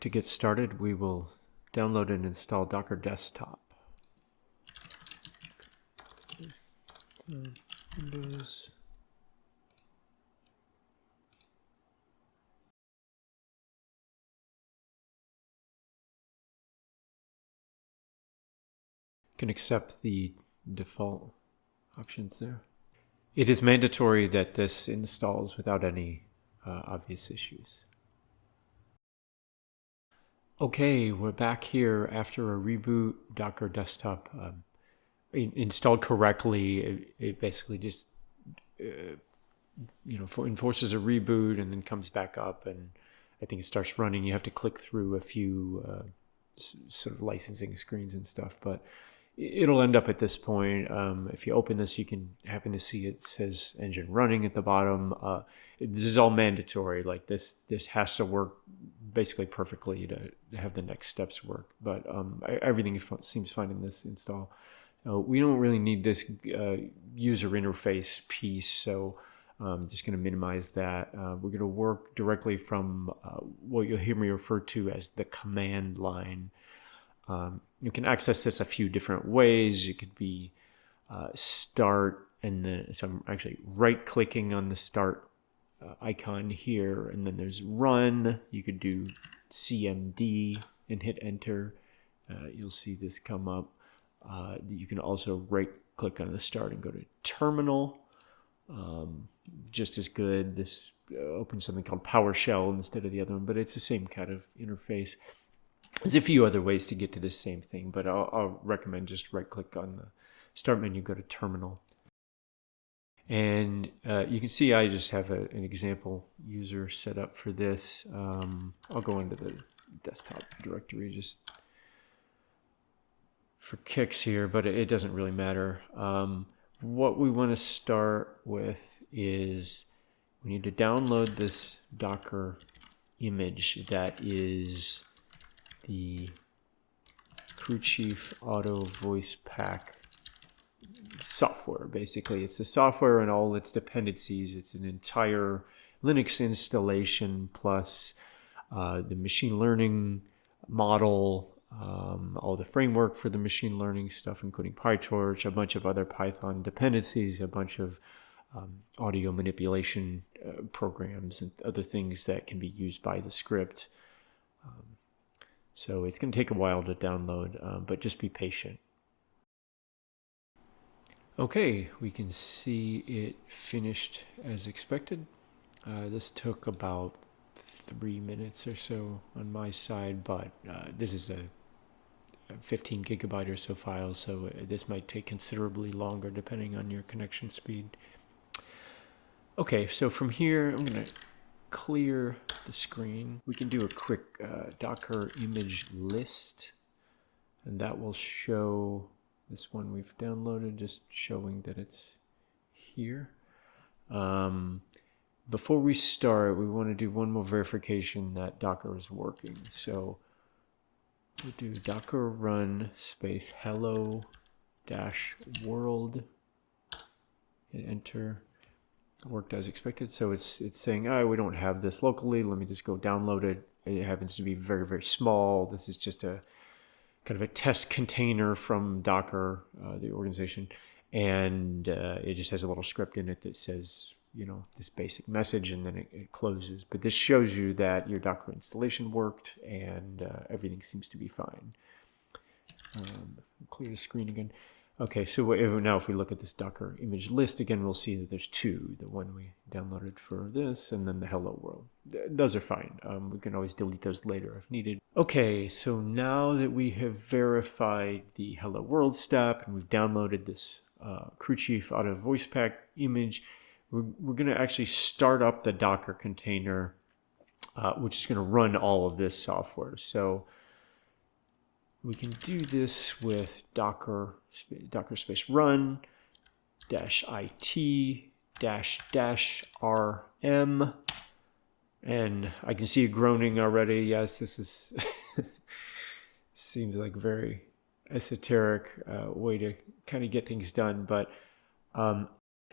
to get started, we will download and install Docker Desktop. Windows. Can accept the default options there. It is mandatory that this installs without any obvious issues. Okay, we're back here after a reboot. Docker Desktop installed correctly. It basically just enforces a reboot and then comes back up, and I think it starts running. You have to click through a few sort of licensing screens and stuff, but it'll end up at this point. If you open this, you can happen to see it says engine running at the bottom. This is all mandatory. Like this has to work basically perfectly to have the next steps work. But everything seems fine in this install. We don't really need this user interface piece, so I'm just going to minimize that. We're going to work directly from what you'll hear me refer to as the command line. You can access this a few different ways. It could be start, and then so I'm actually right-clicking on the start icon here, and then there's run. You could do CMD and hit enter. You'll see this come up. You can also right-click on the start and go to terminal. Just as good. This opens something called PowerShell instead of the other one, but it's the same kind of interface. There's a few other ways to get to the same thing, but I'll recommend just right-click on the start menu, go to terminal. And you can see I just have an example user set up for this. I'll go into the desktop directory just for kicks here, but it doesn't really matter. What we want to start with is we need to download this Docker image that is the crew-chief-autovoicepack software. Basically, it's the software and all its dependencies. It's an entire Linux installation plus the machine learning model, all the framework for the machine learning stuff, including PyTorch, a bunch of other Python dependencies, a bunch of audio manipulation programs and other things that can be used by the script. So it's going to take a while to download, but just be patient. Okay, we can see it finished as expected. This took about 3 minutes or so on my side, but this is a 15 gigabyte or so file, so this might take considerably longer depending on your connection speed. Okay, so from here I'm going to clear the screen. We can do a quick Docker image list, and that will show this one we've downloaded, just showing that it's here. Before we start, we want to do one more verification that Docker is working. So we do docker run space hello -world, hit enter. Worked as expected. So it's saying, oh, we don't have this locally. Let me just go download it. It happens to be very, very small. This is just a kind of a test container from Docker, the organization, and it just has a little script in it that says, this basic message, and then it closes. But this shows you that your Docker installation worked, and everything seems to be fine. Clear the screen again. Okay, so now if we look at this Docker image list again, we'll see that there's two. The one we downloaded for this, and then the hello world. Those are fine. We can always delete those later if needed. Okay, so now that we have verified the hello world step, and we've downloaded this crew-chief-autovoicepack image, we're going to actually start up the Docker container, which is going to run all of this software. So we can do this with docker space run -it -rm, and I can see it groaning already. Yes, this is seems like a very esoteric way to kind of get things done, but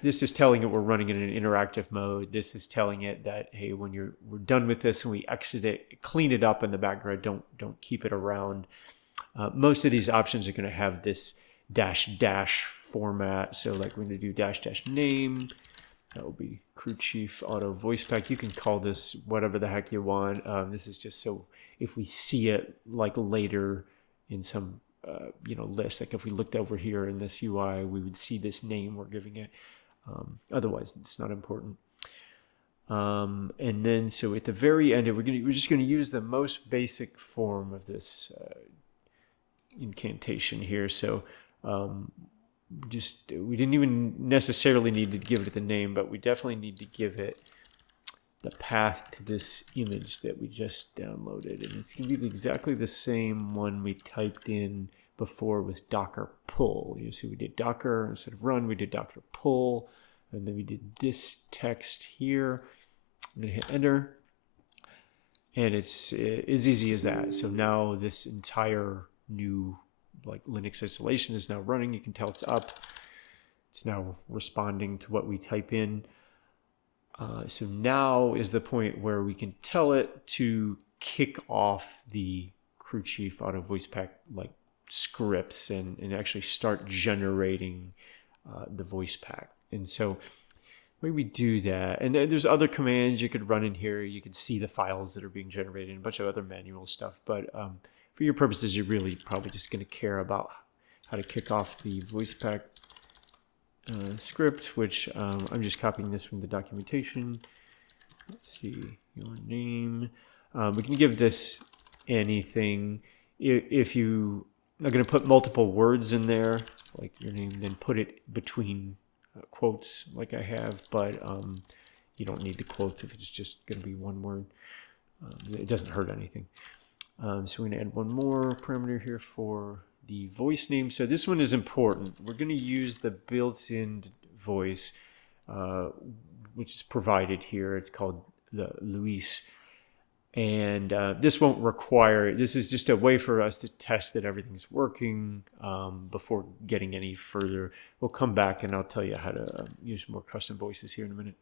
This is telling it we're running in an interactive mode. This is telling it that, hey, when we're done with this and we exit it, clean it up in the background. Don't keep it around. Most of these options are going to have this dash format. So like we're going to do dash name. That will be crew-chief-autovoicepack. You can call this whatever the heck you want. This is just so if we see it like later in some list, like if we looked over here in this UI, we would see this name we're giving it. Otherwise, it's not important. And then, so at the very end, we're just going to use the most basic form of this incantation here. So we didn't even necessarily need to give it the name, but we definitely need to give it the path to this image that we just downloaded. And it's going to be exactly the same one we typed in before with Docker pull. You see we did Docker instead of run, we did Docker pull, and then we did this text here. I'm going to hit enter, and it's as easy as that. So now this entire new Linux installation is now running. You can tell it's up. It's now responding to what we type in. So now is the point where we can tell it to kick off the crew-chief-autovoicepack scripts and actually start generating the voice pack. And so the way we do that, and there's other commands you could run in here. You can see the files that are being generated and a bunch of other manual stuff. But for your purposes, you're really probably just going to care about how to kick off the voice pack script, which I'm just copying this from the documentation. Let's see, your name. We can give this anything. If you are going to put multiple words in there, like your name, then put it between quotes like I have, but you don't need the quotes if it's just going to be one word. It doesn't hurt anything. So we're going to add one more parameter here for the voice name. So this one is important. We're going to use the built-in voice, which is provided here. It's called the Luis. And this won't require, this is just a way for us to test that everything's working before getting any further. We'll come back and I'll tell you how to use more custom voices here in a minute.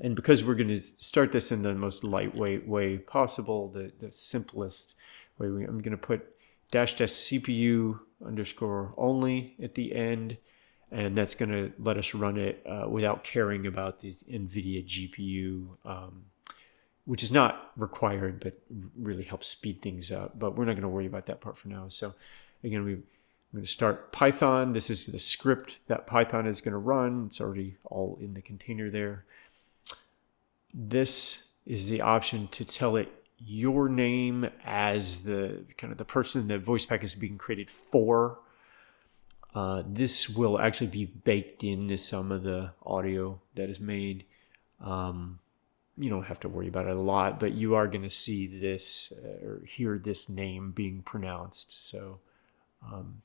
And because we're going to start this in the most lightweight way possible, the simplest way, I'm going to put --CPU _ only at the end. And that's going to let us run it without caring about the NVIDIA GPU, which is not required, but really helps speed things up. But we're not going to worry about that part for now. So again, I'm going to start Python. This is the script that Python is going to run. It's already all in the container there. This is the option to tell it your name as the the person that voice pack is being created for. This will actually be baked into some of the audio that is made. You don't have to worry about it a lot, but you are going to see this or hear this name being pronounced. So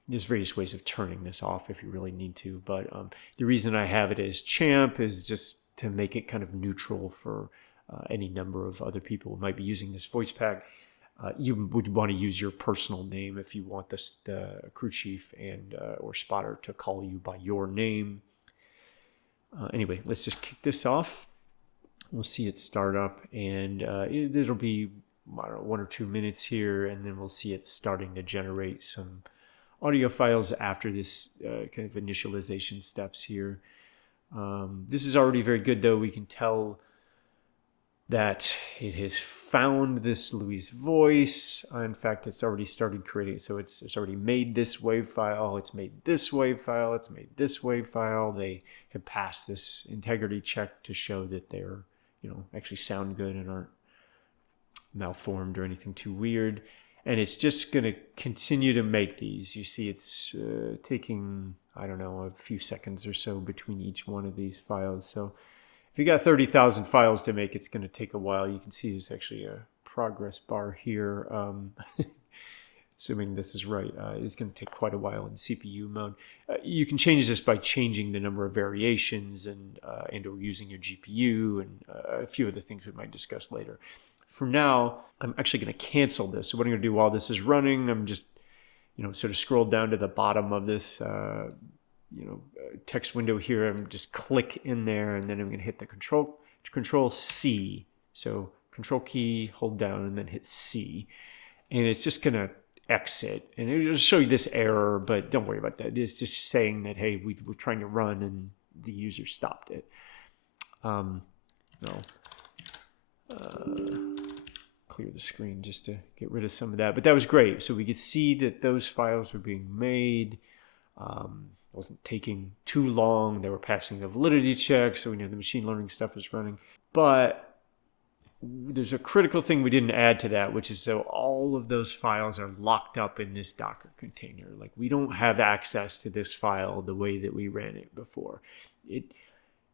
there's various ways of turning this off if you really need to. But the reason I have it as champ is just to make it kind of neutral for any number of other people who might be using this voice pack. You would want to use your personal name if you want the crew chief and or spotter to call you by your name. Anyway, let's just kick this off. We'll see it start up, and it'll be, I don't know, 1 or 2 minutes here, and then we'll see it starting to generate some audio files after this kind of initialization steps here. This is already very good, though. We can tell that it has found this Luis voice. In fact, it's already started creating, so it's already made this WAV file, it's made this WAV file, it's made this WAV file. They have passed this integrity check to show that they're, actually sound good and aren't malformed or anything too weird. And it's just going to continue to make these. You see it's taking, I don't know, a few seconds or so between each one of these files. So if you got 30,000 files to make, it's going to take a while. You can see there's actually a progress bar here. Assuming this is right, it's going to take quite a while in CPU mode. You can change this by changing the number of variations and or using your GPU and a few other things we might discuss later. For now, I'm actually going to cancel this. So what I'm going to do while this is running, I'm just, sort of scroll down to the bottom of this text window here. I'm just click in there, and then I'm going to hit the control C. So control key, hold down, and then hit C. And it's just going to exit. And it'll show you this error, but don't worry about that. It's just saying that, hey, we're trying to run and the user stopped it. Clear the screen just to get rid of some of that. But that was great. So we could see that those files were being made. It wasn't taking too long. They were passing the validity check, so we knew the machine learning stuff was running. But there's a critical thing we didn't add to that, which is so all of those files are locked up in this Docker container. Like, we don't have access to this file the way that we ran it before.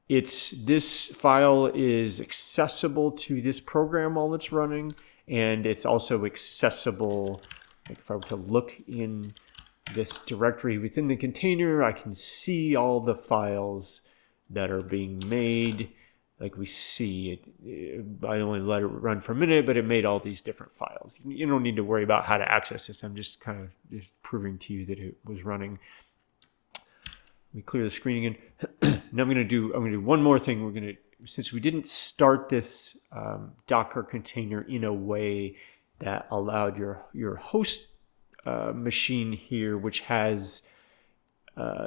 This file is accessible to this program while it's running, and it's also accessible, like if I were to look in this directory within the container, I can see all the files that are being made. Like, we see it, I only let it run for a minute, but it made all these different files. You don't need to worry about how to access this. I'm just kind of just proving to you that it was running. Let me clear the screen again. Now I'm going to do one more thing. Since we didn't start this Docker container in a way that allowed your host machine here, which has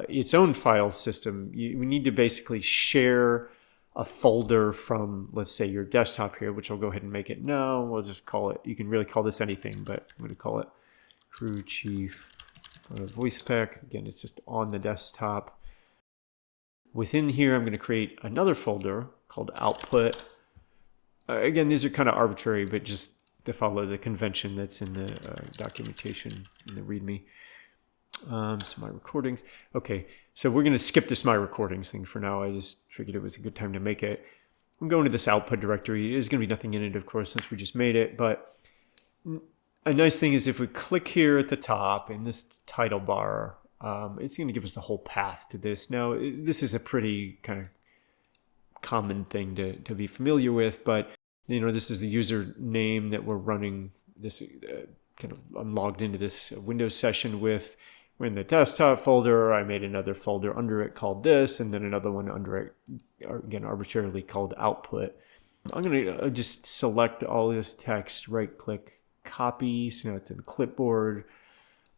its own file system, we need to basically share a folder from, let's say, your desktop here, which I'll go ahead and make it now. We'll just call it, you can really call this anything, but I'm going to call it crew-chief-autovoicepack. Again, it's just on the desktop. Within here, I'm going to create another folder called output. Again, these are kind of arbitrary, but just to follow the convention that's in the documentation in the README. So my recordings. Okay, so we're going to skip this my recordings thing for now. I just figured it was a good time to make it. I'm going to this output directory. There's going to be nothing in it, of course, since we just made it. But a nice thing is if we click here at the top in this title bar, it's going to give us the whole path to this. Now, this is a pretty kind of common thing to be familiar with, but this is the username that we're running this I'm logged into this Windows session with. We're in the desktop folder. I made another folder under it called this, and then another one under it, again, arbitrarily called output. I'm going to just select all this text, right click, copy, so now it's in clipboard.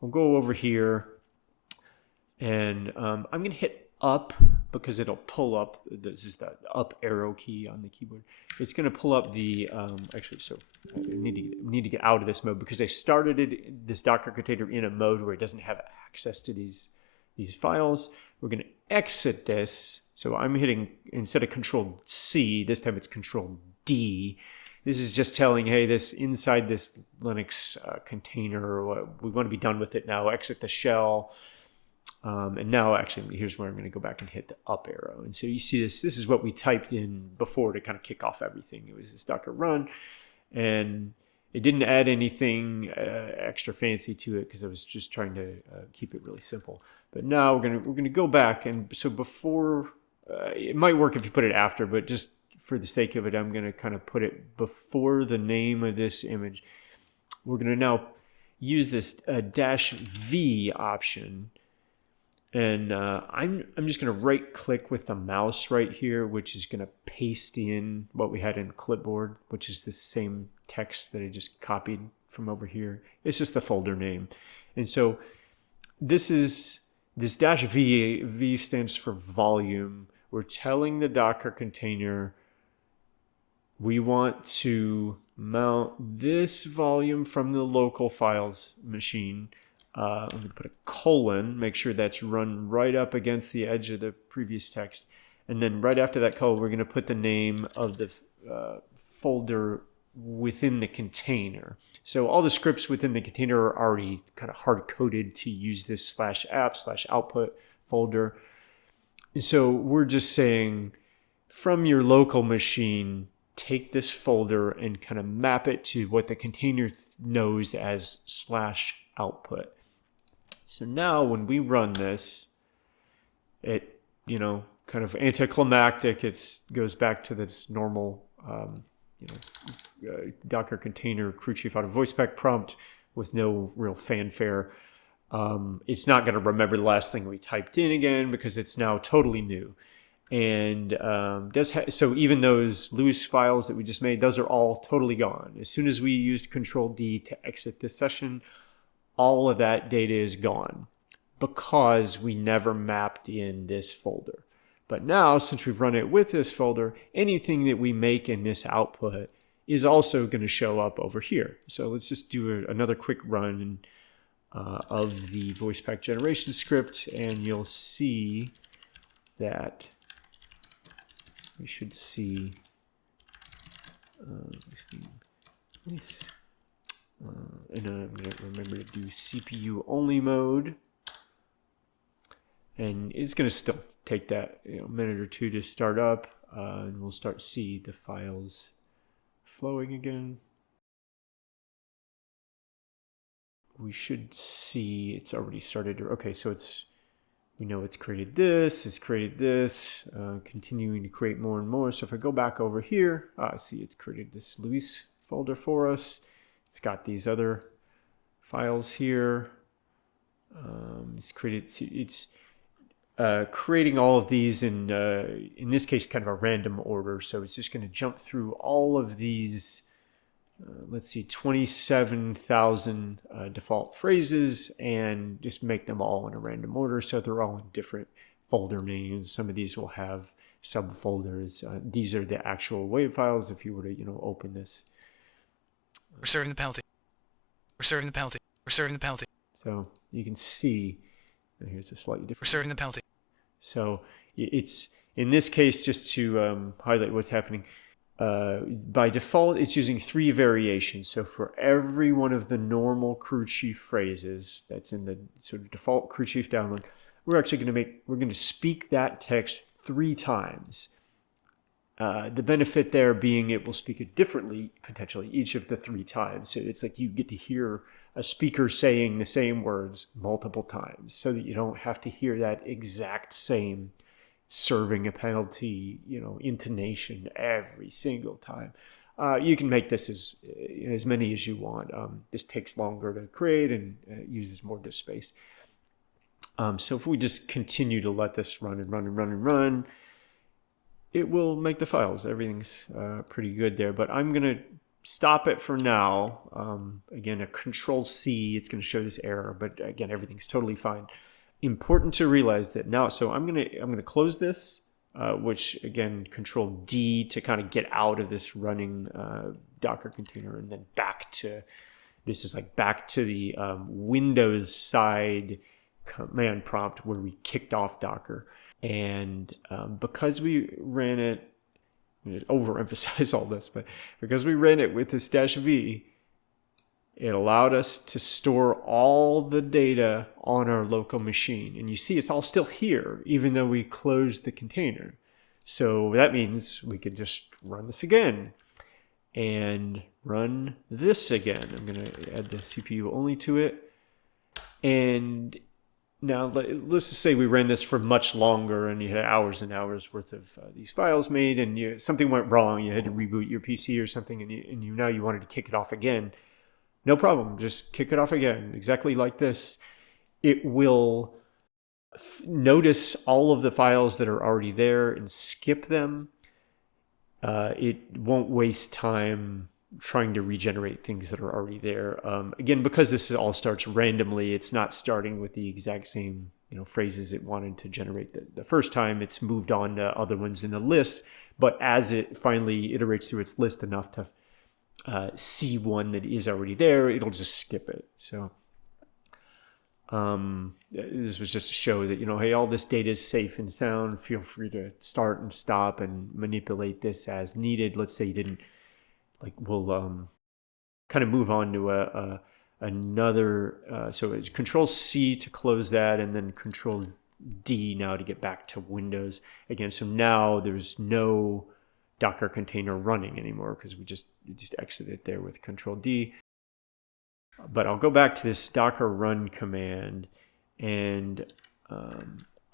We'll go over here, and I'm going to hit up because it'll pull up, this is the up arrow key on the keyboard. It's going to pull up the, actually, so I need to get out of this mode because I started this Docker container in a mode where it doesn't have access to these files. We're going to exit this. So I'm hitting, instead of Control C, this time it's Control D. This is just telling, hey, this inside this Linux container, we want to be done with it now. Exit the shell. And now, actually, here's where I'm going to go back and hit the up arrow. And so you see this is what we typed in before to kind of kick off everything. It was this Docker run, and it didn't add anything extra fancy to it because I was just trying to keep it really simple. But now we're going to go back, and so before, it might work if you put it after, but just for the sake of it, I'm going to kind of put it before the name of this image. We're going to now use this -V option. And I'm just going to right click with the mouse right here, which is going to paste in what we had in the clipboard, which is the same text that I just copied from over here. It's just the folder name. And so this -V, V stands for volume. We're telling the Docker container we want to mount this volume from the local files machine. I'm going to put a colon, make sure that's run right up against the edge of the previous text. And then right after that colon, we're going to put the name of the folder within the container. So all the scripts within the container are already kind of hard-coded to use this /app/output folder. And so we're just saying, from your local machine, take this folder and kind of map it to what the container knows as /output. So now when we run this, it, kind of anticlimactic, it goes back to this normal, Docker container crew-chief-autovoicepack prompt with no real fanfare. it's not going to remember the last thing we typed in again because it's now totally new. And so even those Lewis files that we just made, those are all totally gone. As soon as we used Control D to exit this session, all of that data is gone because we never mapped in this folder. But now, since we've run it with this folder, anything that we make in this output is also going to show up over here. So let's just do another quick run of the voice pack generation script, and you'll see that we should see this. And I'm going to remember to do CPU only mode. And it's going to still take that minute or two to start up. And we'll start to see the files flowing again. We should see it's already started to, okay, so we know it's created this, continuing to create more and more. So if I go back over here, see it's created this Luis folder for us. It's got these other files here. It's creating all of these in this case, kind of a random order. So it's just going to jump through all of these, let's see, 27,000 default phrases and just make them all in a random order. So they're all in different folder names. Some of these will have subfolders. These are the actual WAV files if you were to, open this. We're serving the penalty. We're serving the penalty. We're serving the penalty. So you can see, here's a slightly different. We're serving the penalty. So it's, in this case, just to highlight what's happening, by default, it's using 3 variations. So for every one of the normal crew chief phrases that's in the sort of default crew chief download, we're actually going to speak that text 3 times. The benefit there being it will speak it differently, potentially, each of the 3 times. So it's like you get to hear a speaker saying the same words multiple times so that you don't have to hear that exact same serving a penalty, intonation every single time. You can make this as many as you want. This takes longer to create and uses more disk space. So if we just continue to let this run and run and run and run, it will make the files. Everything's pretty good there, but I'm going to stop it for now. Again, a Control C, it's going to show this error, but again, everything's totally fine. Important to realize that now, so I'm going to close this, which again, Control D to kind of get out of this running Docker container, and then back to, this is like back to the Windows side command prompt where we kicked off Docker. And because we ran it, I'm going to overemphasize all this, but because we ran it with this -v, it allowed us to store all the data on our local machine. And you see it's all still here, even though we closed the container. So that means we could just run this again and run this again. I'm going to add the CPU only to it. And now, let's just say we ran this for much longer and you had hours and hours worth of these files made, and something went wrong. You had to reboot your PC or something, and now you wanted to kick it off again. No problem. Just kick it off again, exactly like this. It will notice all of the files that are already there and skip them. It won't waste time trying to regenerate things that are already there. Again, because this all starts randomly, it's not starting with the exact same phrases it wanted to generate the first time. It's moved on to other ones in the list, but as it finally iterates through its list enough to see one that is already there, it'll just skip it. So this was just to show that, hey, all this data is safe and sound. Feel free to start and stop and manipulate this as needed. Let's say you didn't, we'll kind of move on to another, so it's Control C to close that, and then Control D now to get back to Windows again. So now there's no Docker container running anymore because we just exited there with Control D. But I'll go back to this Docker run command, and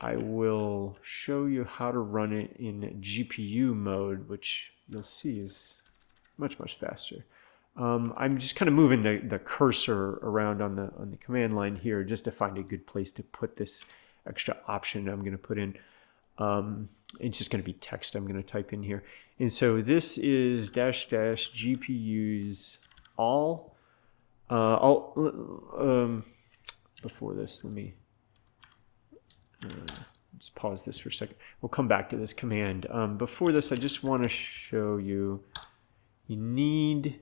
I will show you how to run it in GPU mode, which you'll see is much faster. I'm just kind of moving the cursor around on the command line here just to find a good place to put this extra option I'm going to put in. It's just going to be text I'm going to type in here. And so this is --GPUs all. Before this, let me just pause this for a second. We'll come back to this command. Before this, I just want to show you, you need,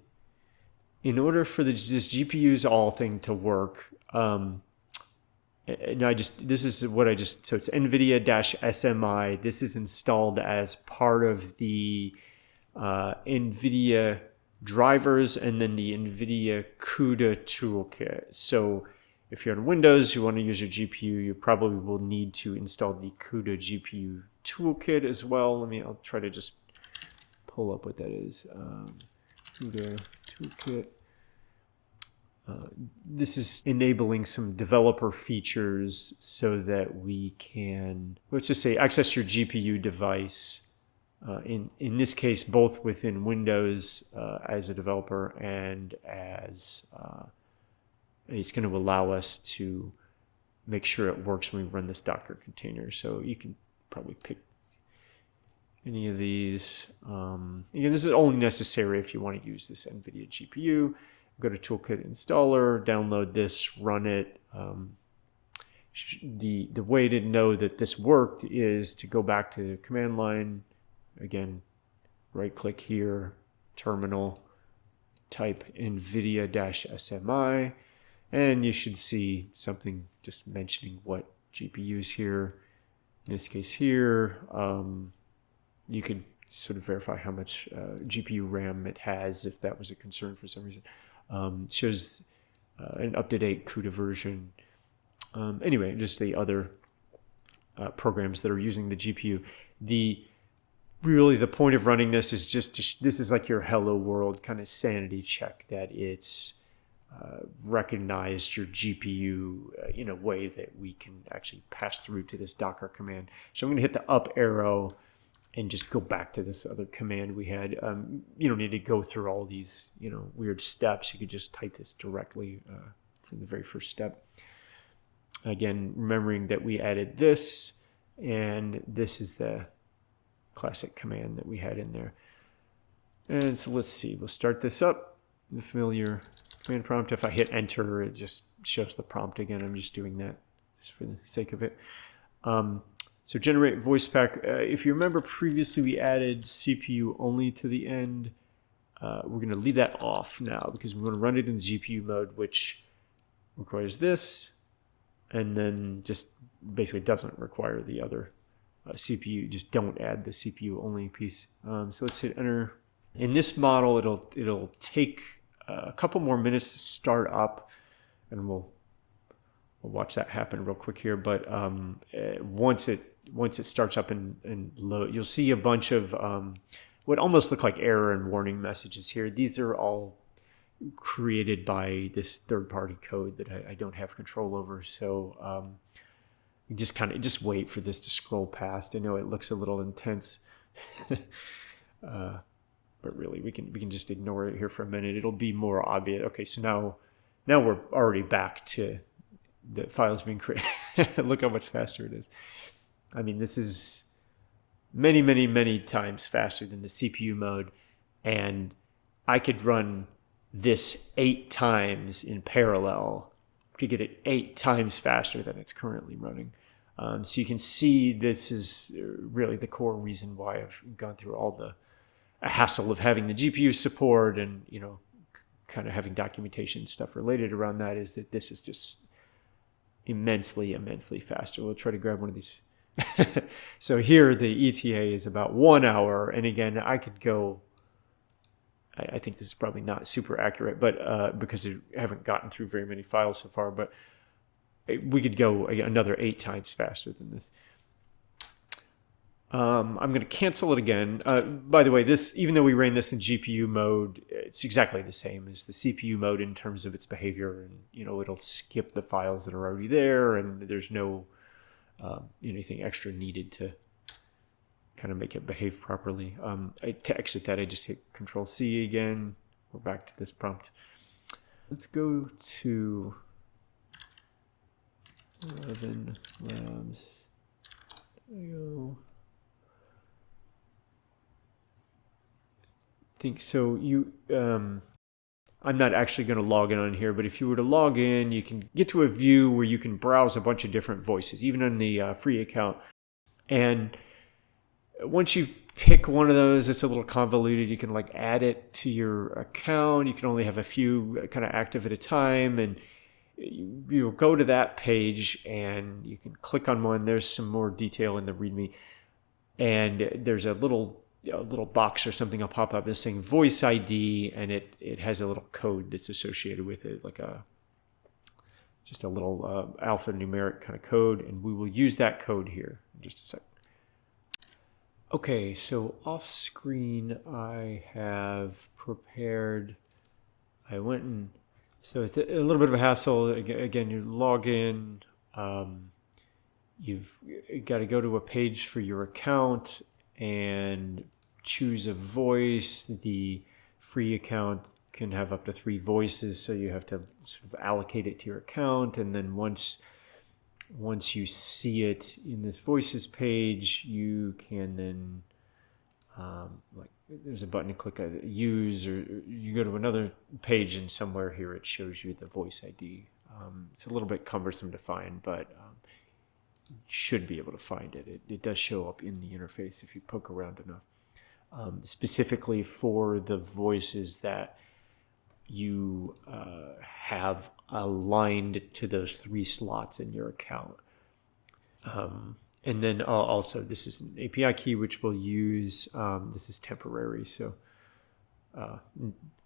in order for this GPUs all thing to work, so it's NVIDIA-SMI. This is installed as part of the NVIDIA drivers and then the NVIDIA CUDA toolkit. So if you're on Windows, you want to use your GPU, you probably will need to install the CUDA GPU toolkit as well. I'll try to just pull up what that is. CUDA toolkit. This is enabling some developer features so that we can, let's just say, access your GPU device. In this case, both within Windows as a developer and as it's going to allow us to make sure it works when we run this Docker container. So you can probably pick any of these. Again, this is only necessary if you want to use this NVIDIA GPU. Go to Toolkit Installer, download this, run it. The way to know that this worked is to go back to the command line. Again, right-click here, terminal, type NVIDIA-SMI, and you should see something just mentioning what GPUs here. In this case here, you could sort of verify how much GPU RAM it has if that was a concern for some reason. Shows an up-to-date CUDA version. Anyway, just the other programs that are using the GPU. Really the point of running this is just this is like your hello world kind of sanity check that it's recognized your GPU in a way that we can actually pass through to this Docker command. So I'm going to hit the up arrow and just go back to this other command we had. You don't need to go through all these weird steps. You could just type this directly from the very first step. Again, remembering that we added this, and this is the classic command that we had in there. And so let's see, we'll start this up. The familiar command prompt. If I hit enter, it just shows the prompt again. I'm just doing that just for the sake of it. So generate voice pack. If you remember previously, we added CPU only to the end. We're going to leave that off now because we're going to run it in GPU mode, which requires this, and then just basically doesn't require the other CPU. Just don't add the CPU only piece. So let's hit enter. In this model, it'll take a couple more minutes to start up, and we'll watch that happen real quick here. But once it starts up and load, you'll see a bunch of what almost look like error and warning messages here. These are all created by this third-party code that I don't have control over. So just wait for this to scroll past. I know it looks a little intense, but really we can just ignore it here for a minute. It'll be more obvious. Okay, so now we're already back to the files being created. Look how much faster it is. I mean, this is many, many, many times faster than the CPU mode, and I could run this 8 times in parallel to get it 8 times faster than it's currently running. So you can see this is really the core reason why I've gone through all the hassle of having the GPU support and kind of having documentation stuff related around that, is that this is just immensely faster. We'll try to grab one of these. So here the ETA is about 1 hour, and again I could go, I think this is probably not super accurate, but because I haven't gotten through very many files so far, but we could go another 8 times faster than this. I'm going to cancel it again. By the way, this, even though we ran this in GPU mode, it's exactly the same as the CPU mode in terms of its behavior, and it'll skip the files that are already there, and there's no anything extra needed to kind of make it behave properly. To exit that, I just hit Control C again, we're back to this prompt. Let's go to 11 labs. There we go. I think so. I'm not actually going to log in on here, but if you were to log in, you can get to a view where you can browse a bunch of different voices, even on the free account. And once you pick one of those, it's a little convoluted. You can like add it to your account. You can only have a few kind of active at a time, and you'll go to that page and you can click on one. There's some more detail in the README, and there's a little box or something will pop up that's saying voice ID, and it has a little code that's associated with it, like just a little alphanumeric kind of code, and we will use that code here in just a sec. Okay, so off screen I have prepared, so it's a little bit of a hassle. Again, you log in, you've got to go to a page for your account and choose a voice. The free account can have up to 3 voices, so you have to sort of allocate it to your account, and then once you see it in this voices page, you can then like there's a button to click use, or you go to another page and somewhere here it shows you the voice ID. It's a little bit cumbersome to find, but you should be able to find it. It does show up in the interface if you poke around enough. Specifically for the voices that you have aligned to those 3 slots in your account. And then also this is an API key which we'll use. This is temporary, so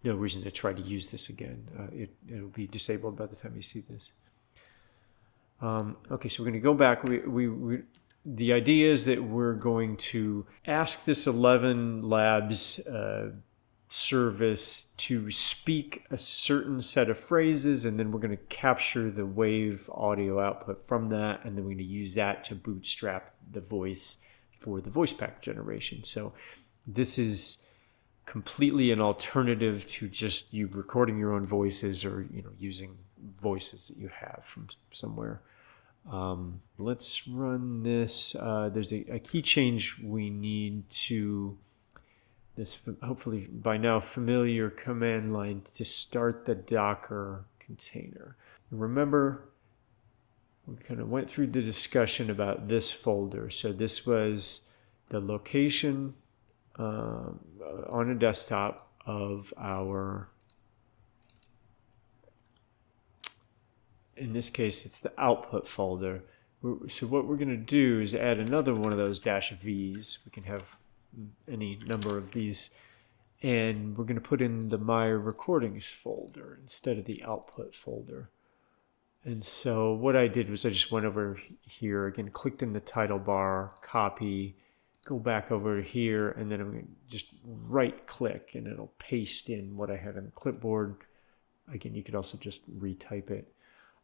no reason to try to use this again. It'll be disabled by the time you see this. Okay, so we're going to go back. The idea is that we're going to ask this 11 Labs service to speak a certain set of phrases, and then we're going to capture the wave audio output from that, and then we're going to use that to bootstrap the voice for the voice pack generation. So this is completely an alternative to just you recording your own voices, or using voices that you have from somewhere. Let's run this. There's a key change we need to this, hopefully by now familiar command line to start the Docker container. Remember, we kind of went through the discussion about this folder. So this was the location on a desktop of our, in this case, it's the output folder. So what we're going to do is add another one of those -V's. We can have any number of these, and we're going to put in the My Recordings folder instead of the output folder. And so what I did was I just went over here again, clicked in the title bar, copy, go back over here, and then I'm going to just right click and it'll paste in what I had on the clipboard. Again, you could also just retype it.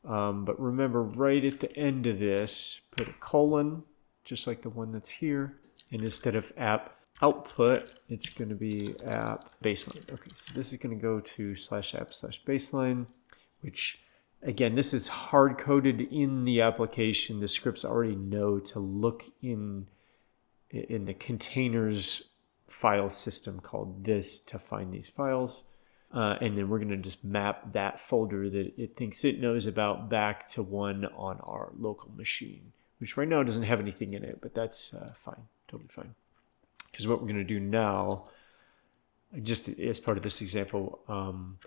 But remember, right at the end of this, put a colon, just like the one that's here. And instead of app output, it's going to be app baseline. Okay, so this is going to go to /app/baseline, which, again, this is hard-coded in the application. The scripts already know to look in the containers file system called this to find these files. And then we're going to just map that folder that it thinks it knows about back to one on our local machine, which right now doesn't have anything in it, but that's fine, totally fine. Because what we're going to do now, just as part of this example, I'm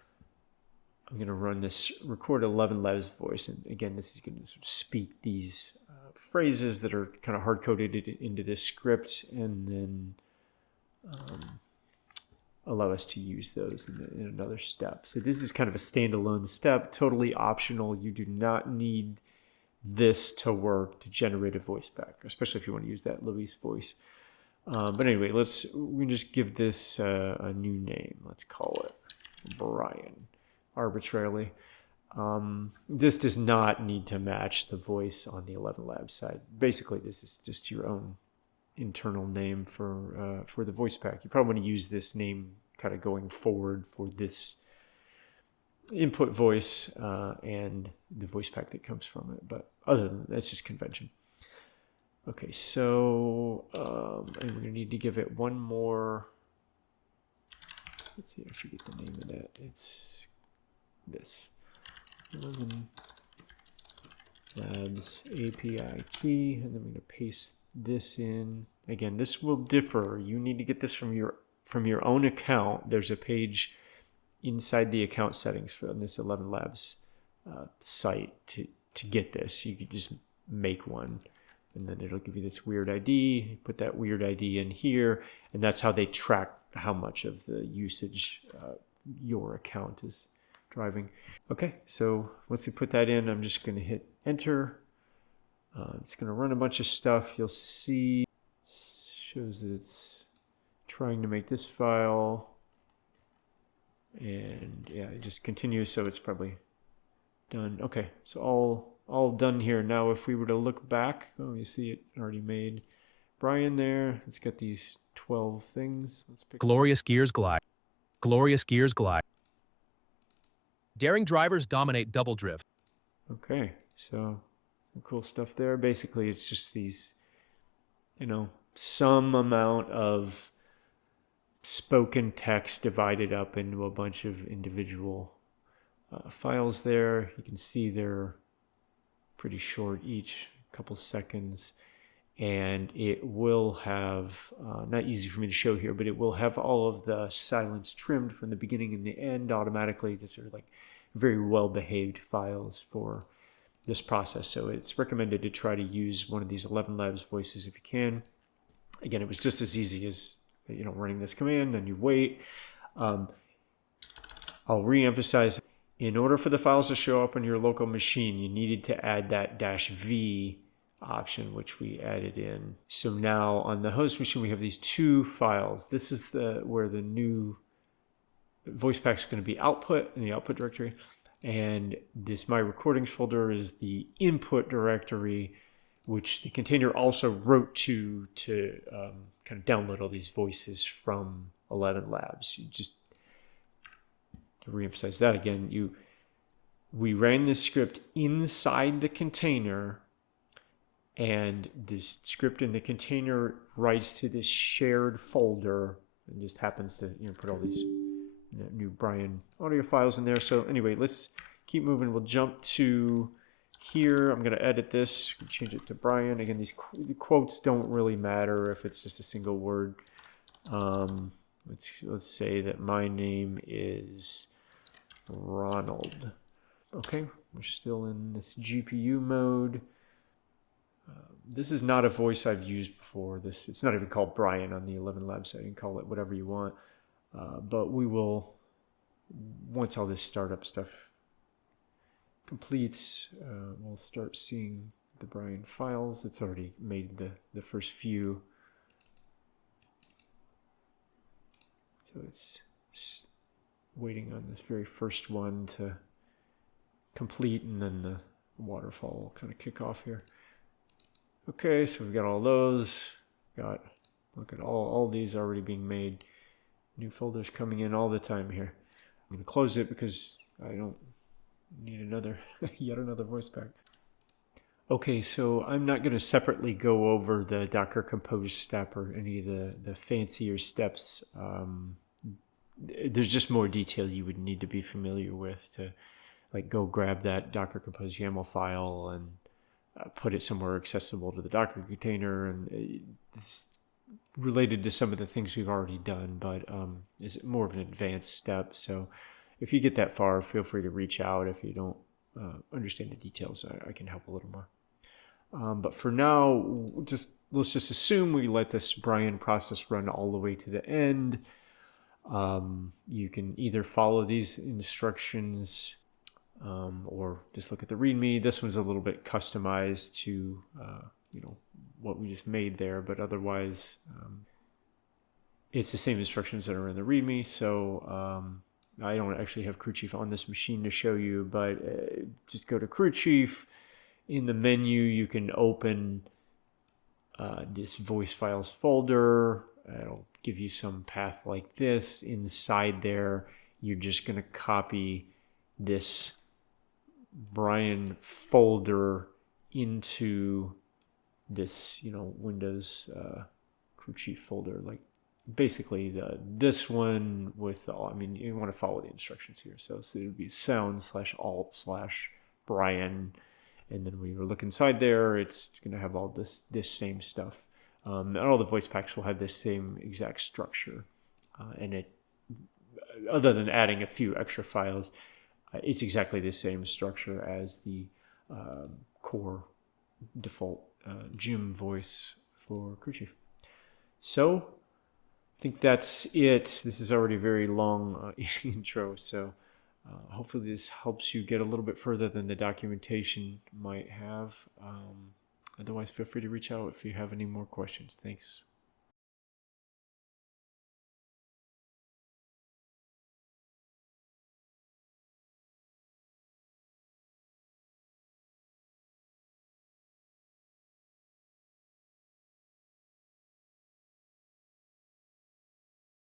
going to run this record 11 Labs voice. And again, this is going to sort of speak these phrases that are kind of hard-coded into this script, and then allow us to use those in another step. So this is kind of a standalone step, totally optional. You do not need this to work to generate a voice pack, especially if you want to use that Luis voice. But anyway, we can just give this a new name. Let's call it Brian, arbitrarily. This does not need to match the voice on the 11 Labs side. Basically, this is just your own internal name for the voice pack. You probably want to use this name kind of going forward for this input voice and the voice pack that comes from it. But other than that, that's just convention. Okay, so and we're gonna need to give it one more. Let's see, I forget the name of that. It's this 11 Labs API key, and then we're gonna paste this in. Again, this will differ. You need to get this from your own account. There's a page inside the account settings for this 11 Labs site to get this. You could just make one, and then it'll give you this weird ID. You put that weird ID in here, and that's how they track how much of the usage your account is driving. Okay, so once we put that in, I'm just going to hit enter. It's going to run a bunch of stuff. You'll see shows that it's trying to make this file, and yeah, it just continues, so it's probably done. Okay, so all done here. Now if we were to look back, oh, you see it already made Brian there. It's got these 12 things. Let's pick Glorious Gears Glide. Glorious Gears Glide. Daring drivers dominate double drift. Okay, so some cool stuff there. Basically, it's just these, some amount of spoken text divided up into a bunch of individual files there. You can see they're pretty short each, a couple seconds. And it will have, not easy for me to show here, but it will have all of the silence trimmed from the beginning and the end automatically. These are like very well-behaved files for this process. So it's recommended to try to use one of these 11 Labs voices if you can. Again, it was just as easy as, running this command, then you wait. I'll re-emphasize, in order for the files to show up on your local machine, you needed to add that -V option, which we added in. So now on the host machine, we have these two files. This is where the new voice pack is going to be output in the output directory. And this My Recordings folder is the input directory, which the container also wrote to kind of download all these voices from 11 Labs. You just, to reemphasize that again, we ran this script inside the container, and this script in the container writes to this shared folder and just happens to put all these new Brian audio files in there. So anyway, let's keep moving. We'll jump to here. I'm going to edit this, change it to Brian. Again, these quotes don't really matter if it's just a single word. Let's say that my name is Ronald. Okay, we're still in this GPU mode. This is not a voice I've used before. It's not even called Brian on the 11 Labs site. You can call it whatever you want. But we will, once all this startup stuff completes, we'll start seeing the Brian files. It's already made the first few. So it's waiting on this very first one to complete, and then the waterfall will kind of kick off here. Okay, so we've got all those. Look at all these already being made. New folders coming in all the time here. I'm going to close it because I don't need yet another voice pack. Okay, so I'm not going to separately go over the Docker Compose step or any of the fancier steps. There's just more detail you would need to be familiar with to go grab that Docker Compose YAML file and put it somewhere accessible to the Docker container. And it's related to some of the things we've already done, but is more of an advanced step. So if you get that far, feel free to reach out. If you don't understand the details, I can help a little more. But for now, let's just assume we let this Brian process run all the way to the end. You can either follow these instructions or just look at the README. This one's a little bit customized to what we just made there, but otherwise it's the same instructions that are in the README. So I don't actually have Crew Chief on this machine to show you, but just go to Crew Chief. In the menu, you can open this voice files folder. it'll give you some path like this. Inside there, you're just going to copy this Brian folder into this, Windows crew chief folder, like basically this one with all, you want to follow the instructions here. So it would be sound/alt/Brian. And then when you look inside there, it's going to have all this same stuff. And all the voice packs will have this same exact structure. And it, other than adding a few extra files, it's exactly the same structure as the core default Jim voice for crew chief. So I think that's it. This is already a very long intro, so hopefully this helps you get a little bit further than the documentation might have. Otherwise, feel free to reach out if you have any more questions. Thanks.